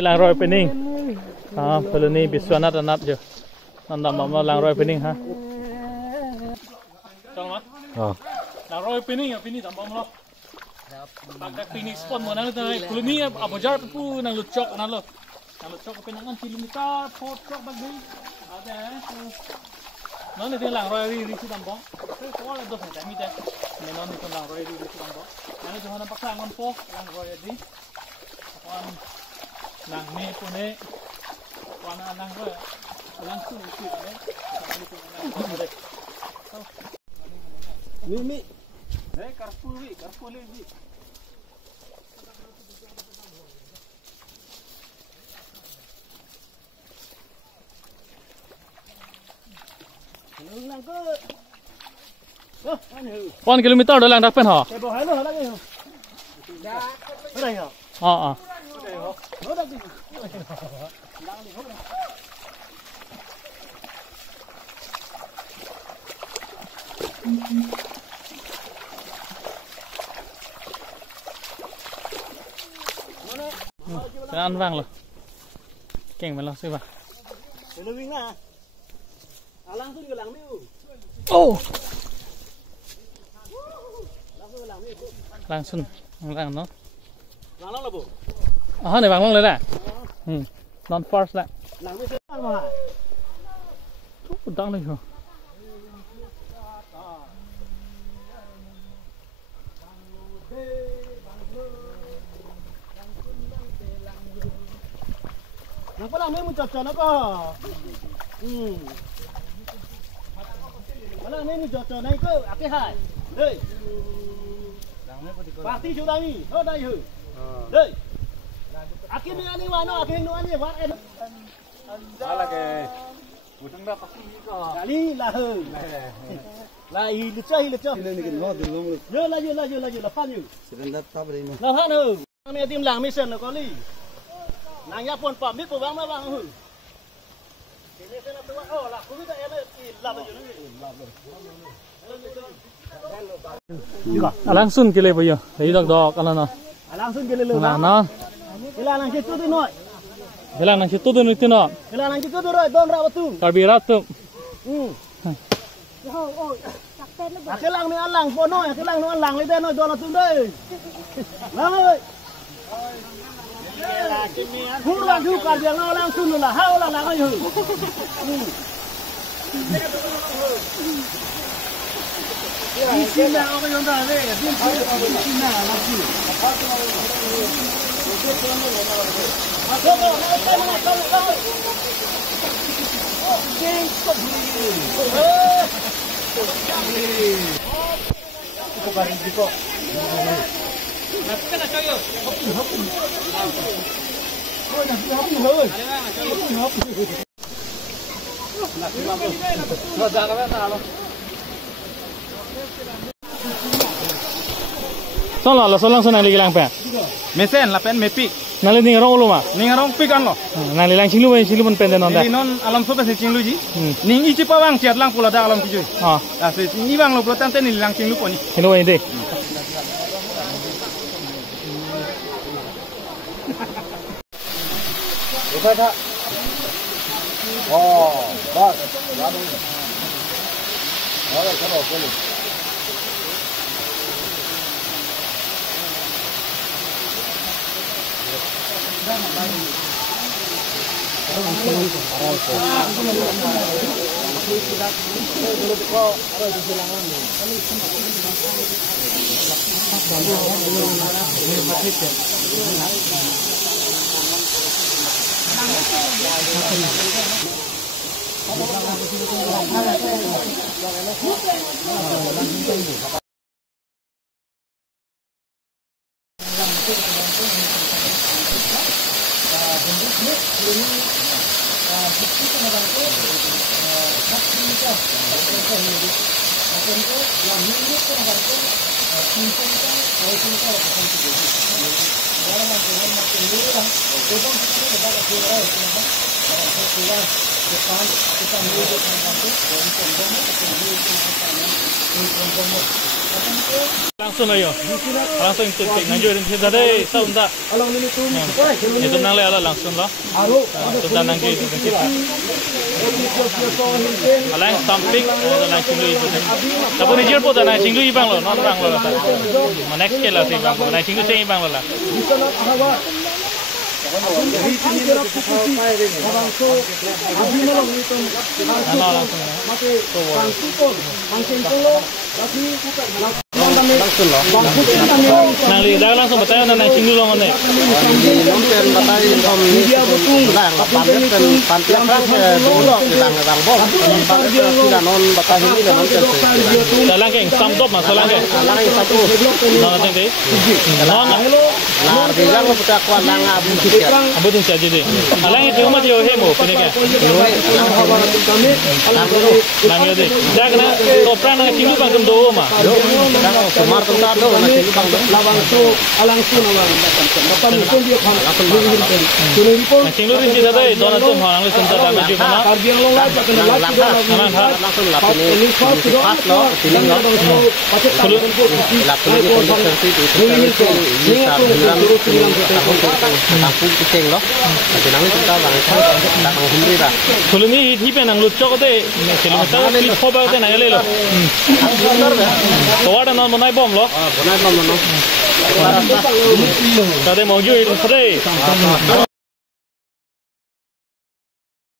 làng roi pening perlu ni Biswanat anat je nanda mama làng roi pening ha chong mat làng roi pening ya pini tambam lo tak pini spot mo nang tai perlu ni abojar pu nang lucok nang lo nang lucok penangan kilometer pot cok bagi ada non ni làng roi ri si tambam cái có là do phải tại mi đây nên non ni làng roi ri si tambam nang tu hana paksa ngon po làng roi di làng ni pun ni warna làng roi làng tu ni đấy mi đấy carrefour li làng cơ 1 kilometer đó làng đặc bên hả? cái bộ hải nó là cái hả? Ở đây hả? Ở đây gì? Làng đi không này. Cái ăn vàng rồi. Keng mà lo xí vào. Cái lưng vinh à? Làng tôi cái làng miu. Oh. Làng xuân, làng nó. Làng nó là bộ. Này vàng lên nè. Non force lại. Làng miu ăn mà. Đang lên rồi. Nó có làm nên một trò nó có. Nó làm nên một trò này cơ cái hải. Đây. Party chúng ta đi. Ở đây hử. Đây. Cái này ăn đi mà nó cái nó ăn gì phát em. Đó là cái một thằng đó bác sĩ có. Kali là hử. Là lịch chơi. Dơ là phát như. Là phát hử. Mẹ tìm làng mission là có ly. Nàng nhà buồn phẩm biết của vang mà vang hử. Thế nên là tôi là không biết em làm gì nữa. Làng xuân cái này bây giờ lấy được đỏ cái nào? Làng xuân cái này là nó. Cái là làng chơi tốt đi nội. Cái làng chơi tốt đi nội nó. Cái là làng chơi tốt rồi, đón ra vào tu. Carbirat tu. Cái làng này ăn làng phố nội, cái làng nó ăn làng lấy tên nội đón là tu đây. Làng ơi. Hú làng thu cả việc nó làng xuân là hao là làng ấy hử. Đi xin nào cái chúng ta về, đi xin nào làm gì? Soalnya lo solang sana lagi lang pe. Mesen la pen mepi. Nali ni ngarong lo ma. Ning arong pikan lo. Nali lang singlu pun penden onda. Ini non alam sopa se cinglu ji. Ning ichi pa wang ciat lang pula da alam kijui. Ah se ni wang lo pula tante ni lang cinglu poni. Hello ini. Apa dah? Oh, bas. Lalu. Ada kalau boleh. Kita Langsung ayo. Langsung cek nanjur kita deh saunda. Itu nang le langsung lah. Sudah nang ke itu kita. Alang samping alang cinglu itu. Tapi ni jer pun alang cinglu ibang lo, non bang lo. Next ke lah si bang. Alang cinglu cing ibang lo lah. Nang lidah langsung bertanya nang cinggu lo mana? Nonton batai om dia betul. Nah, pantet pantiap lang dulu kita ngerang bom. Pantet kita non batai ini nonton. Dalang keng samdop mas dalang keng. Lang yang satu. Nong teng deh. Nong Lar bilang lo putar kuat lang abu sikit. abu tu saja deh. Alang itu cuma dia hemo punya keng. Lang itu deh. Jangan kena toprak nang cinggu bang kemdo mah. Semar tempat do nang cinggu bang lawang tu alang tu nawang. Bapak mungkin dia kan akan Nang cinggu rinci dah deh. Dona tu orang le sentak dah maju mana. Karbiang long aja kena langsung lapin ini pas lo sini lo. Kalau Lapin ini kondisi itu bisa bilang kampung kucing lo. Tapi nanti kita langsung tak menghumri dah. kalau ni hidup nang lucok deh. Kalau macam ni kau bawa nang le lo. Kau ada nang menai bom lo. Benar bom lo. Kau ada mau jual sering.